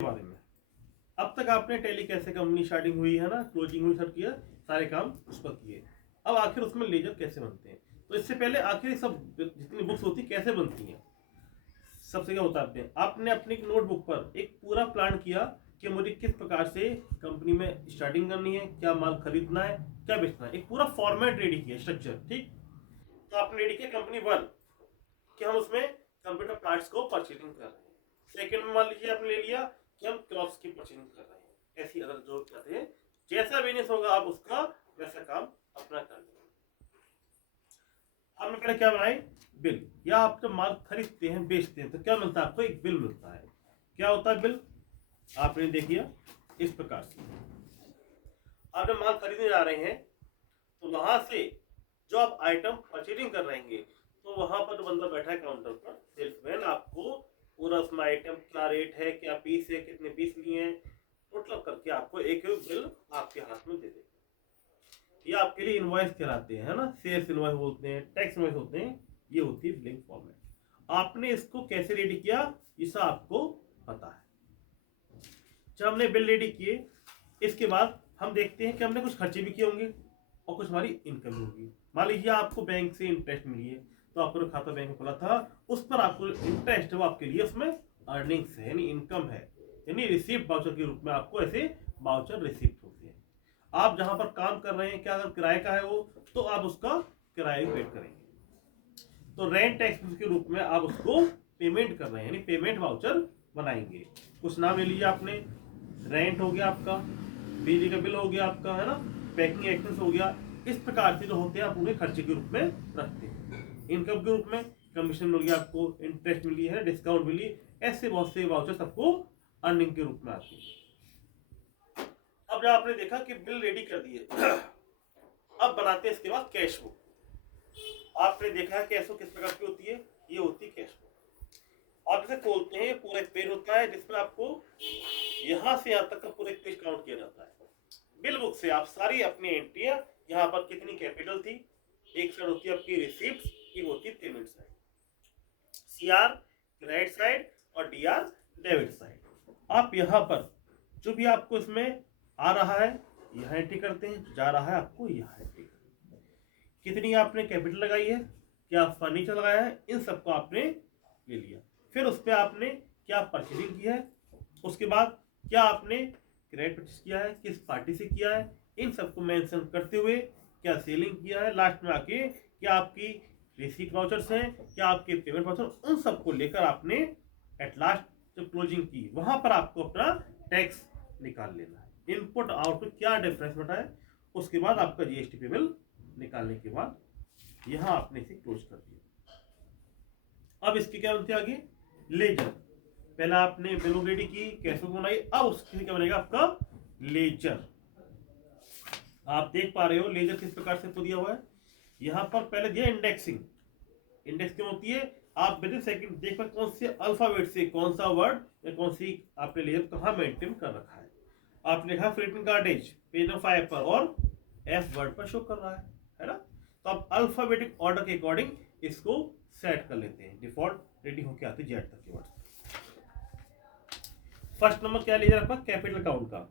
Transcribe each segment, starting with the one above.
बारे में अब तक आपने टैली कैसे कंपनी स्टार्टिंग हुई है ना, क्लोजिंग हुई, सब किया, सारे काम उस पर किए। अब आखिर उसमें लेजर कैसे बनते हैं, तो इससे पहले आखिर सब जितनी बुक्स होती कैसे बनती हैं, सबसे क्या होता है, आपने अपनी नोटबुक पर एक पूरा प्लान किया कि मुझे किस प्रकार से कंपनी में स्टार्टिंग करनी है, क्या माल खरीदना है, क्या बेचना है, एक पूरा फॉर्मेट रेडी किया, स्ट्रक्चर। ठीक, तो आपने रेडी किया कंपनी वन कि हम उसमें कंप्यूटर पार्ट्स को परचेजिंग कर रहे हैं। सेकंड में मान लीजिए आपने ले लिया कि हम क्रॉप्स की परचेजिंग कर रहे हैं। ऐसी अदर जो कहते हैं, जैसा बिजनेस होगा आप उसका वैसा काम अपना कर लेंगे। हमने पहले क्या बनाए, बिल, या आप जब माल खरीदते हैं बेचते हैं तो क्या मिलता है आपको, एक बिल मिलता है। क्या होता है बिल, आपने देखिए इस प्रकार से, आप जब माल खरीदने जा रहे हैं तो वहां से जो आप आइटम परचेजिंग कर रहे हैं तो वहां पर जो बंदा बैठा है काउंटर पर, सेल्समैन, आपको पूरा उसमें आइटम क्या रेट है, क्या पीस है, कितने पीस लिए हैं, टोटल करके आपको एक बिल आपके हाथ में दे देगा। ये आपके लिए इनवॉइस कहलाते हैं, है ना, सेल्स इनवॉइस बोलते हैं, टैक्स इनवॉइस होते हैं। ये होती है बिलिंग फॉर्मेट। आपने इसको कैसे रेडी किया, इसका आपको पता है। जब हमने बिल रेडी किए, इसके बाद हम देखते हैं कि हमने कुछ खर्चे भी किए होंगे और कुछ हमारी इनकम होगी। मान लीजिए आपको बैंक से इंटरेस्ट मिली है, तो आपको जो खाता बैंक में खुला था उस पर आपको इंटरेस्ट है, वो आपके लिए उसमें अर्निंग्स है, यानी इनकम है, यानी रिसीप्ट वाउचर के रूप में आपको ऐसे वाउचर रिसीप्ट होते हैं। आप जहां पर काम कर रहे हैं, क्या अगर किराए का है वो, तो आप उसका किराया भी पेड करेंगे, तो रेंट टैक्स के रूप में आप उसको पेमेंट कर रहे हैं, यानी पेमेंट वाउचर बनाएंगे। कुछ नाम ले लीजिए आपने, रेंट हो गया आपका, बिजली का बिल हो गया आपका, है ना, पैकिंग एक्सपेंस हो गया। इस प्रकार से जो होते हैं आप उन्हें खर्चे के रूप में रखते हैं। इनकम के रूप में कमीशन मिल गया आपको, इंटरेस्ट मिली है, डिस्काउंट मिली, ऐसे बहुत से वाउचर्स आपको अर्निंग के रूप में आते हैं। अब जब आपने देखा कि बिल रेडी कर दिए, अब बनाते हैं इसके बाद कैश बुक। आपने देखा है कैश बुक किस प्रकार की होती है, ये होती है कैश बुक। आप इसे खोलते हैं, पूरा एक पेज होता है जिसमें आपको यहां से यहां तक का पूरा एक पेज काउंट किया जाता है। बिल बुक से आप सारी अपनी एंट्रियां, यहाँ पर कितनी कैपिटल थी, एक साइड होती है आपकी रिसीप्ट, एक होती है payment side, CR credit side और डीआर डेबिट साइड। आप यहाँ पर जो भी आपको इसमें आ रहा है यहाँ एंट्री करते हैं, जा रहा है आपको यहाँ एंट्री करते हैं। कितनी आपने कैपिटल लगाई है, क्या फर्नीचर लगाया है, इन सबको आपने ले लिया। फिर उस पर आपने क्या परचेजिंग किया है, उसके बाद क्या आपने क्रेडिट परचेज किया है, किस पार्टी से किया है, इन सबको मेंशन करते हुए क्या सेलिंग किया है, लास्ट में आके क्या आपकी रिसीट वाउचर्स हैं, क्या आपके पेमेंट वाउचर, उन सबको लेकर आपने एट लास्ट जब क्लोजिंग की वहां पर आपको अपना टैक्स निकाल लेना है। इनपुट आउटपुट क्या डिफरेंस बता है, उसके बाद आपका जीएसटी पे बिल निकालने के बाद यहां आपने इसे क्लोज कर दिया। अब इसकी क्या बनती है आगे, लेजर। पहले आपने बिल रेडी की, कैश बुक बनाई, अब उसके क्या बनेगा आपका लेजर। आप देख पा रहे हो लेजर किस प्रकार से दिया हुआ है। यहां पर पहले दिया इंडेक्सिंग। इंडेक्स क्यों होती है, आप विद इन सेकंड देख पाए कौन से अल्फाबेट से कौन सा वर्ड या कौन सी आपने लेजर कहां मेंटेन कर रखा है। आपने लिखा फ्लिपिंग कार्डेज पेज नंबर 5 पर और एफ वर्ड पर शो कर रहा है ना। तो आप अल्फाबेटिक ऑर्डर के अकॉर्डिंग इसको सेट कर लेते हैं। डिफॉल्ट रेडी होकर आते जेड तक के वर्ड। फर्स्ट नंबर क्या लीजिए आपका, कैपिटल काउंट का।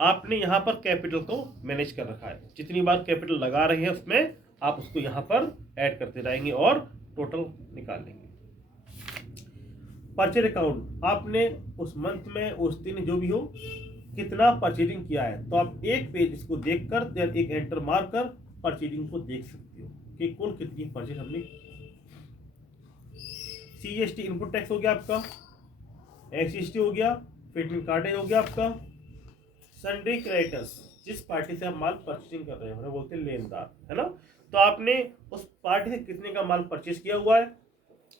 आपने यहाँ पर कैपिटल को मैनेज कर रखा है, जितनी बार कैपिटल लगा रहे हैं उसमें आप उसको यहाँ पर ऐड करते जाएंगे और टोटल निकाल लेंगे। परचेज अकाउंट, आपने उस मंथ में उस दिन जो भी हो कितना परचेजिंग किया है, तो आप एक पेज इसको देखकर एक एंटर मार कर परचेजिंग को देख सकते हो कि कुल कितनी परचेज हमने। सीजीएसटी इनपुट टैक्स हो गया आपका, एक्सजीएसटी हो गया, फिटमेंट कार्डेज हो गया आपका, सन्ड्री क्रेडिटर्स, जिस पार्टी से आप माल परचेजिंग कर रहे हो बोलते हैं लेनदार, है ना। तो आपने उस पार्टी से कितने का माल परचेज किया हुआ है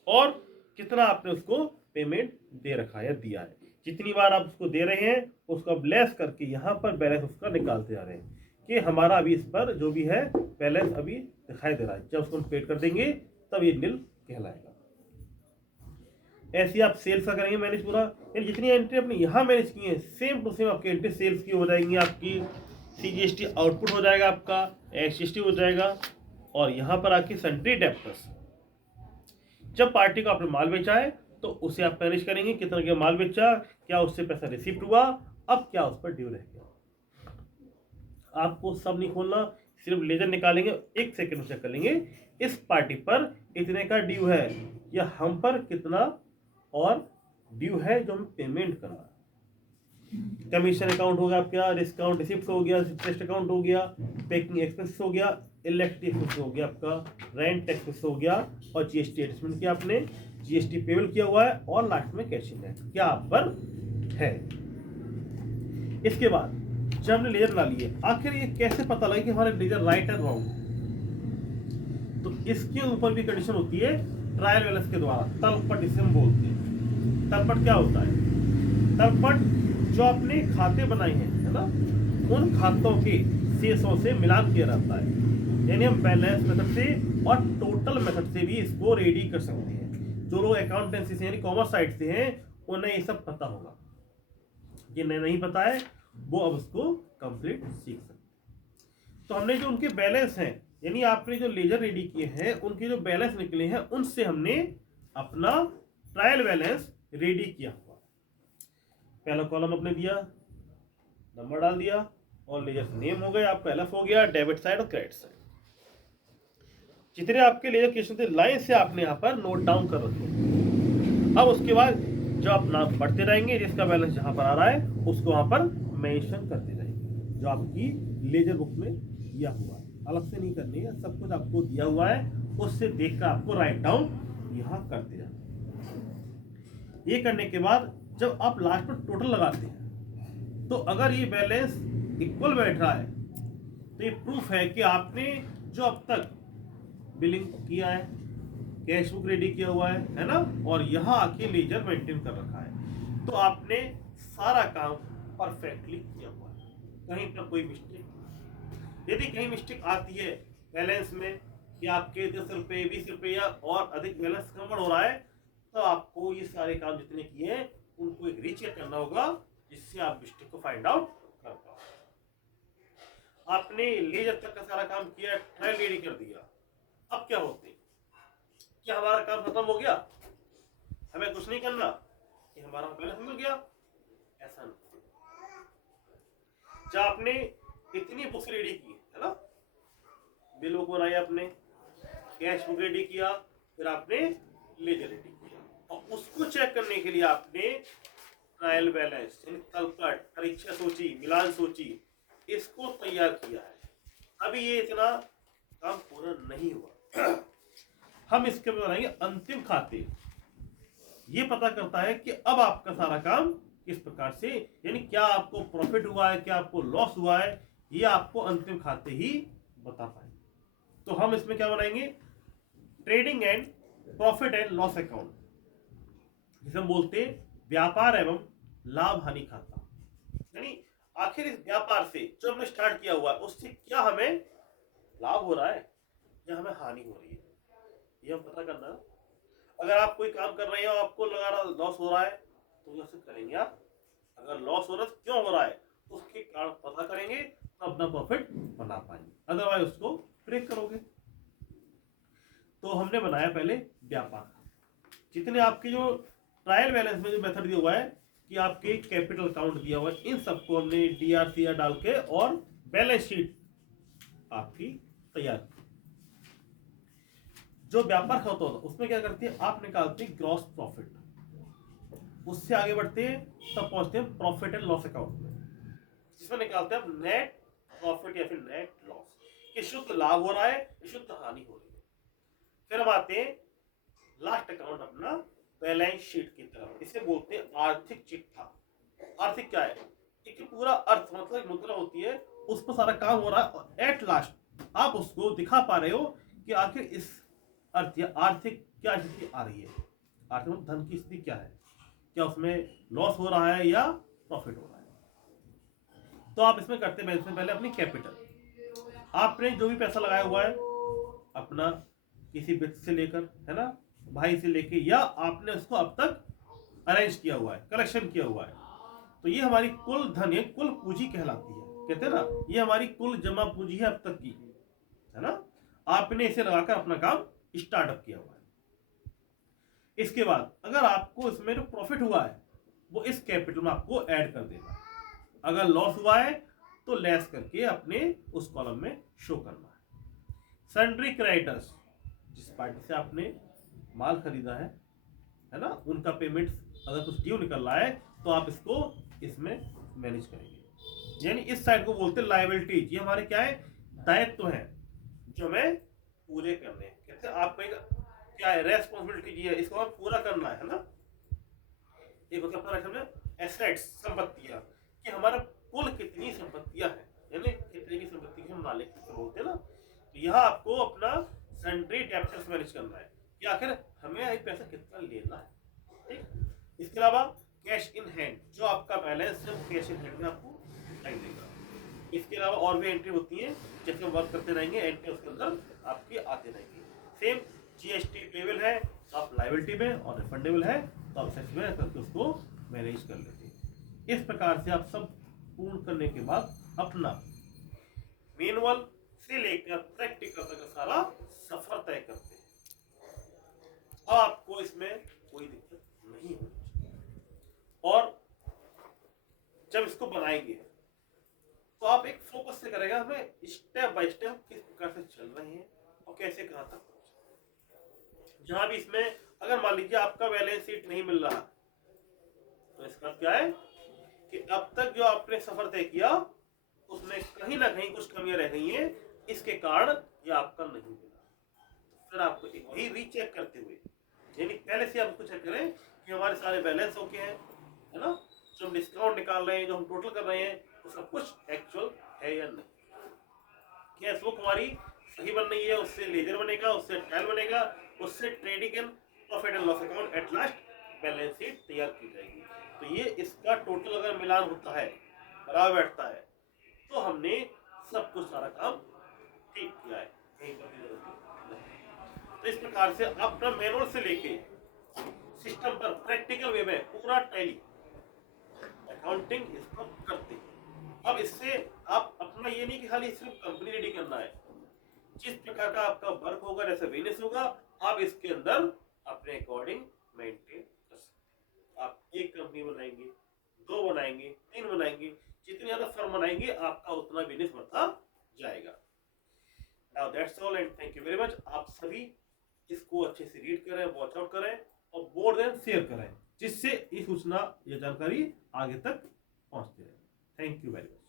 और कितना आपने उसको पेमेंट दे रखा है, दिया है। जितनी बार आप उसको दे रहे हैं उसका लेस करके यहाँ पर बैलेंस उसका निकालते जा रहे हैं कि हमारा अभी इस पर जो भी है बैलेंस अभी दिखाई दे रहा है। जब उसको हम पेड कर देंगे तब ये नील कहलाएगा। ऐसे आप सेल्स का करेंगे मैनेज पूरा, यानी जितनी एंट्री आपने यहाँ मैनेज की है सेम टू सेम आपकी एंट्री सेल्स की हो जाएंगी, आपकी सीजीएसटी आउटपुट हो जाएगा, आपका एक्सजीएसटी हो जाएगा, और यहाँ पर आके सन्ड्री डेब्टर्स। जब पार्टी को आपने माल बेचा है तो उसे आप मैनेज करेंगे, कितना का माल बेचा, क्या उससे पैसा रिसीव हुआ, अब क्या उस पर ड्यू रह गया। आपको सब नहीं खोलना, सिर्फ लेजर निकालेंगे, 1 सेकंड में चेक कर लेंगे इस पार्टी पर इतने का ड्यू है या हम पर कितना और ड्यू है जो हमें पेमेंट करना है। कमीशन अकाउंट हो गया आपका, डिस्काउंट रिसिप्ट हो गया, इंटरेस्ट अकाउंट हो गया, पैकिंग एक्सपेंस हो गया, इलेक्ट्रिक एक्सपेंस हो गया आपका, रेंट एक्सपेंस हो गया, और जीएसटी एडजस्टमेंट किया आपने, जीएसटी पेबल किया हुआ है, और लास्ट में कैश इन है क्या आप पर है। इसके बाद जब हमने लेजर बना लिए, आखिर ये कैसे पता लगे कि हमारा लेजर राइट है रॉन्ग, तो इसके ऊपर भी कंडीशन होती है ट्रायल बैलेंस के द्वारा, तलपट इसे हम बोलते हैं। तलपट क्या होता है? तलपट जो आपने खाते बनाए हैं, है ना, उन खातों के शेषों से मिलान किया जाता है। यानी हम बैलेंस मेथड से और टोटल मेथड से भी इसको रेडी कर सकते हैं। जो लोग अकाउंटेंसी से यानी कॉमर्स साइड से हैं उन्हें ये सब पता होगा, जिन्हें नहीं पता है वो अब उसको कंप्लीट सीख सकते हैं। तो हमने जो उनके बैलेंस हैं, यानी आपने जो लेजर रेडी किए हैं उनके जो बैलेंस निकले हैं उनसे हमने अपना ट्रायल बैलेंस रेडी किया हुआ। पहला कॉलम अपने दिया, नंबर डाल दिया, और लेजर नेम हो गया, आपका एलएफ हो गया, डेबिट साइड और क्रेडिट साइड। जितने आपके लेजर क्वेश्चन थे लाइन से आपने यहाँ पर नोट डाउन कर रखे। अब उसके बाद जो आप नाम पढ़ते रहेंगे, जिसका बैलेंस जहाँ पर आ रहा है उसको वहाँ पर मेंशन करते जाएंगे, जो आपकी लेजर बुक में दिया हुआ है। अलग से नहीं करनी है, सब कुछ आपको दिया हुआ है, उससे देखकर आपको राइट डाउन यहाँ करते जाना। ये करने के बाद जब आप लास्ट में टोटल लगाते हैं तो अगर ये बैलेंस इक्वल बैठ रहा है तो ये प्रूफ है कि आपने जो अब तक बिलिंग किया है, कैश बुक रेडी किया हुआ है ना, और यहाँ आके लेजर मेंटेन कर रखा है, तो आपने सारा काम परफेक्टली किया हुआ है, कहीं पर कोई मिस्टेक। यदि कहीं मिस्टेक आती है बैलेंस में कि आपके 10 रुपये 20 रुपये या और अधिक बैलेंस गड़बड़ हो रहा है, तो आपको ये सारे काम जितने किए हैं उनको एक रीचेक करना होगा, जिससे आप मिस्टेक को फाइंड आउट कर पाओ। आपने लेजर तक का सारा काम किया, ट्रायल रेडी कर दिया, अब क्या होते हैं? क्या हमारा काम खत्म हो गया, हमें कुछ नहीं करना, कि हमारा बैलेंस मिल गया? ऐसा नहीं। जब आपने इतनी बुक्स रेडी की है ना, बिल बुक बनाई आपने, कैश बुक रेडी किया, फिर आपने लेजर रेडी किया, और उसको चेक करने के लिए आपने ट्रायल बैलेंस यानी तलपट, परीक्षा सूची, मिलान सूची, इसको तैयार किया है। अभी ये इतना काम पूरा नहीं हुआ। हम इसके बाद बनाएंगे अंतिम खाते। ये पता करता है कि अब आपका सारा काम किस प्रकार से, यानी क्या आपको प्रॉफिट हुआ है, क्या आपको लॉस हुआ है, ये आपको अंतिम खाते ही बता पाएंगे। तो हम इसमें क्या बनाएंगे? Trading and profit and loss account, जिसे हम बोलते हैं व्यापार एवं लाभ हानि खाता। यानी आखिर इस व्यापार से जो हमने स्टार्ट किया हुआ है उससे क्या हमें लाभ हो रहा है या हमें हानि हो रही है, ये हम पता करना। अगर आप कोई काम कर रहे हैं और आपको लगा रहा लॉस हो रहा है तो कैसे करेंगे आप? अगर लॉस हो रहा है तो क्यों हो रहा है, उसके कारण पता करेंगे तो अपना प्रॉफिट बना पाएंगे, अदरवाइज उसको ब्रेक करोगे। तो हमने बनाया पहले व्यापार। जितने आपके जो ट्रायल बैलेंस में जो मेथड दिया हुआ है कि आपके कैपिटल अकाउंट दिया हुआ है, इन सबको हमने DRCR डाल के और बैलेंस शीट आपकी तैयार की। जो व्यापार खाता होता है उसमें क्या करते हैं, आप निकालते हैं ग्रॉस प्रॉफिट, उससे आगे बढ़ते हैं तब पहुंचते हैं प्रॉफिट एंड लॉस अकाउंट में, जिसमें निकालते हैं नेट प्रॉफिट या फिर नेट लॉस, कि शुद्ध लाभ हो रहा है या शुद्ध हानि हो रही है। फिर हम आते हैं लास्ट अकाउंट अपना बैलेंस शीट की तरफ, इसे बोलते हैं आर्थिक चिट्ठा। आर्थिक क्या है? एक पूरा अर्थ मतलब मुद्रा होती है, उस पर सारा काम हो रहा है और एट लास्ट आप उसको दिखा पा रहे हो कि आखिर इस अर्थ या आर्थिक क्या स्थिति आ रही है, आर्थिक धन की स्थिति क्या है, क्या उसमें लॉस हो रहा है या प्रॉफिट हो रहा है। तो आप इसमें करते हैं इसमें पहले अपनी कैपिटल, आपने जो भी पैसा लगाया हुआ है अपना किसी व्यक्ति से लेकर, है ना, भाई से लेके, या आपने उसको अब तक अरेंज किया हुआ है, कलेक्शन किया हुआ है, तो ये हमारी कुल धन है, कुल पूंजी कहलाती है। कहते हैं ना, ये हमारी कुल जमा पूंजी है अब तक की, है ना। आपने इसे लगाकर अपना काम स्टार्टअप किया हुआ है। इसके बाद अगर आपको इसमें जो प्रॉफिट हुआ है वो इस कैपिटल में आपको ऐड कर देना, अगर लॉस हुआ है तो लेस करके अपने उस कॉलम में शो करना है। सन्ड्री क्रेडिटर्स, जिस पार्टी से आपने माल खरीदा है ना, उनका पेमेंट अगर कुछ ड्यू निकल रहा है तो आप इसको इसमें मैनेज करेंगे। यानी इस साइड को बोलते हैं लायबिलिटीज, ये हमारे क्या है, दायित्व है जो हमें पूरे करने हैं। कहते हैं आप क्या है, रेस्पॉन्सिबिलिटी है, इसको हमें पूरा करना है ना। एक होता है एसेट्स, संपत्तियां, कि हमारा कुल कितनी संपत्तियां हैं, यानी कितने की संपत्ति के हम मालिक बोलते हैं ना। तो यहाँ आपको अपना सन्ड्री डेब्टर्स मैनेज करना है कि आखिर हमें ये पैसा कितना लेना है, ठीक। इसके अलावा कैश इन हैंड, जो आपका बैलेंस है कैश इन हैंड में आपको दिखाई देगा। इसके अलावा और भी एंट्री होती है, जैसे हम वर्क करते रहेंगे एंट्री उसके अंदर आपकी आते रहेंगी। सेम जीएसटी पेबल है तो आप लायबिलिटी में, और रिफंडेबल है तो आप सेक्स में करके उसको मैनेज कर लेते हैं। इस प्रकार से आप सब पूर्ण करने के बाद अपना मैनुअल से लेकर प्रैक्टिकल तक सारा सफर तय करते हैं। अब आपको इसमें कोई दिक्कत नहीं होनी चाहिए। और जब इसको बनाएंगे तो आप एक फोकस से करेगा, हमें स्टेप बाय स्टेप किस प्रकार से चल रहे हैं और कैसे कहां तक पहुंचे। जहां भी इसमें अगर मान लीजिए आपका बैलेंस शीट नहीं मिल रहा तो इसका क्या है कि अब तक जो आपने सफर तय किया उसमें कहीं ना कहीं कुछ कमियां रह गई हैं, इसके कारण ये आपका नहीं मिला। तो फिर आपको एक वही रीचेक करते हुए, यानी पहले से आप उसको चेक करें कि हमारे सारे बैलेंस ओके हैं, है ना, जो हम डिस्काउंट निकाल रहे हैं, जो हम टोटल कर रहे हैं, तो सब कुछ एक्चुअल है या नहीं। क्या बुक हमारी सही बन रही है, उससे लेजर बनेगा, उससे ट्रायल बनेगा, उससे trading and profit and loss account at last balance sheet तैयार की जाएगी। तो ये इसका टोटल अगर मिलान होता है, बराबर बैठता है, तो हमने सब कुछ सारा काम ठीक किया है, कहीं पर भी गलती नहीं। तो इस प्रकार से अपना मैनुअल से लेके सिस्टम पर प्रैक्टिकल वे में पूरा टैली अकाउंटिंग इसको करते हैं। अब इससे आप अपना ये नहीं कि खाली सिर्फ कंपनी रेडी करना है, जिस प्रकार का आपका वर्क होगा, जैसे बिजनेस होगा, आप इसके अंदर अपने अकॉर्डिंग मेंटेन कर सकते हैं। आप एक कंपनी बनाएंगे, 2 बनाएंगे, 3 बनाएंगे, जितनी ज्यादा फर्म बनाएंगे आपका उतना बिजनेस बढ़ता जाएगा। Now that's all and thank you very much. आप सभी इसको अच्छे से रीड करें, वॉच आउट करें और मोर देन शेयर करें, जिससे ये सूचना, ये जानकारी आगे तक पहुंचती रहे। Thank you very much.